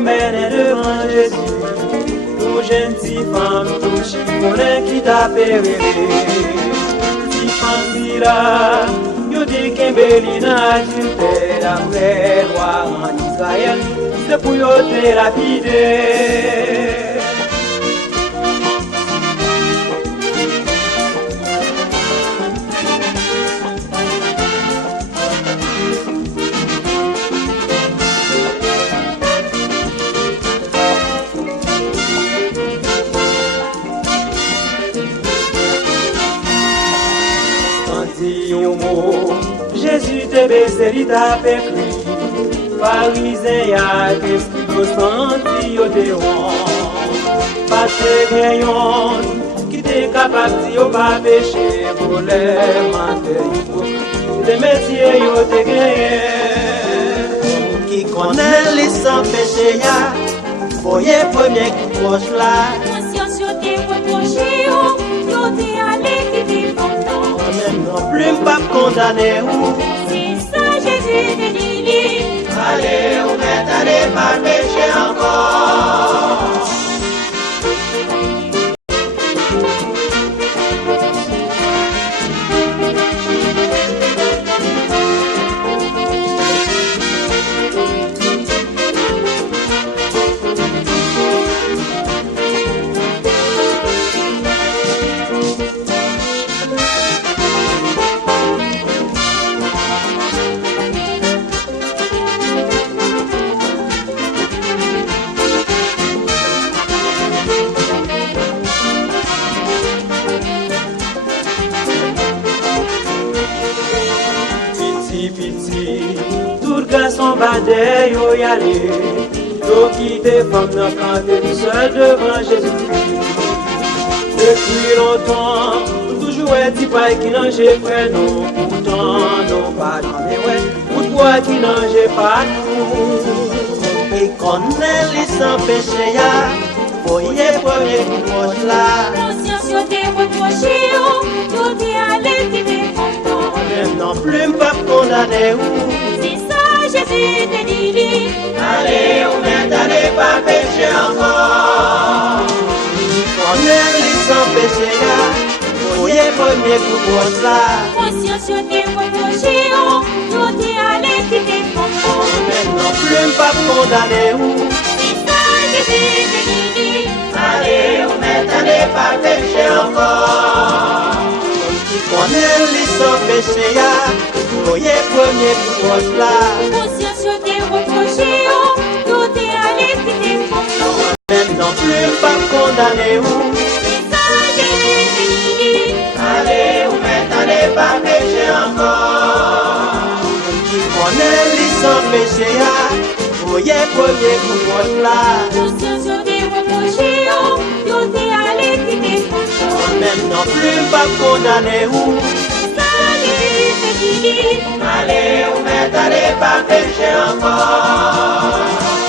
promenait devant Jésus. Tout jeune petite femme, tout chiffonnet qui t'a fait rêver. Petite femme là, yo dit qu'un belina adulte après roi en Israël, c'est pour yo te lapider. Jésus te baissé, il t'a fait crier. Pharisien y'a qu'est-ce que senti au déron. Pas de gagnant qui t'est capable de pas pécher pour les mentir. Les métiers yo te gagné. Qui connaît les sans péché y'a, voyez premier qui proche là. Conscience yo te reproché yo te allé qui t'est content. Même non plus pas condamné ou. C'est ça Jésus te dit. Allez, on est allé pas pécher encore. Tout garçon badé yo y aller. Yo qui te femme dans canté tout seul devant Jésus-Christ. Depuis longtemps, toujours est-il pas qui n'en j'ai fait non. Pourtant, non pas dans mes ouais. Pourquoi qui n'en j'ai pas tout. Et connaît les sans péché ya. Voyez premier qui proche là. Conscience yo te reproché yo te allé qui t'est content. Même non plus pas condamné ou. C'est ça Jésus te dit. Allez, on est allé pas pécher encore. On est les sans péché là. Voyez premier coup pour ça. Conscience yo te reproché yo te allé qui t'est content. Même non plus pas condamné ou. C'est ça Jésus te dit. Allez, on est allé pas pécher encore. Qui connaît les sans péché là. Voyez premier coup pour là. Conscience yo te reproché yo te allé qui t'est content. Même non plus pas condamné ou. C'est ça Jésus te dit. Allez, on est allé pas pécher encore. Qui connaît les sans péché là. Voyez premier coup pour là. Conscience yo te reproché yo te allé qui t'est content. Même non plus pas condamné ou. C'est ça Jésus te dit. Allez, on est allé pas pécher encore.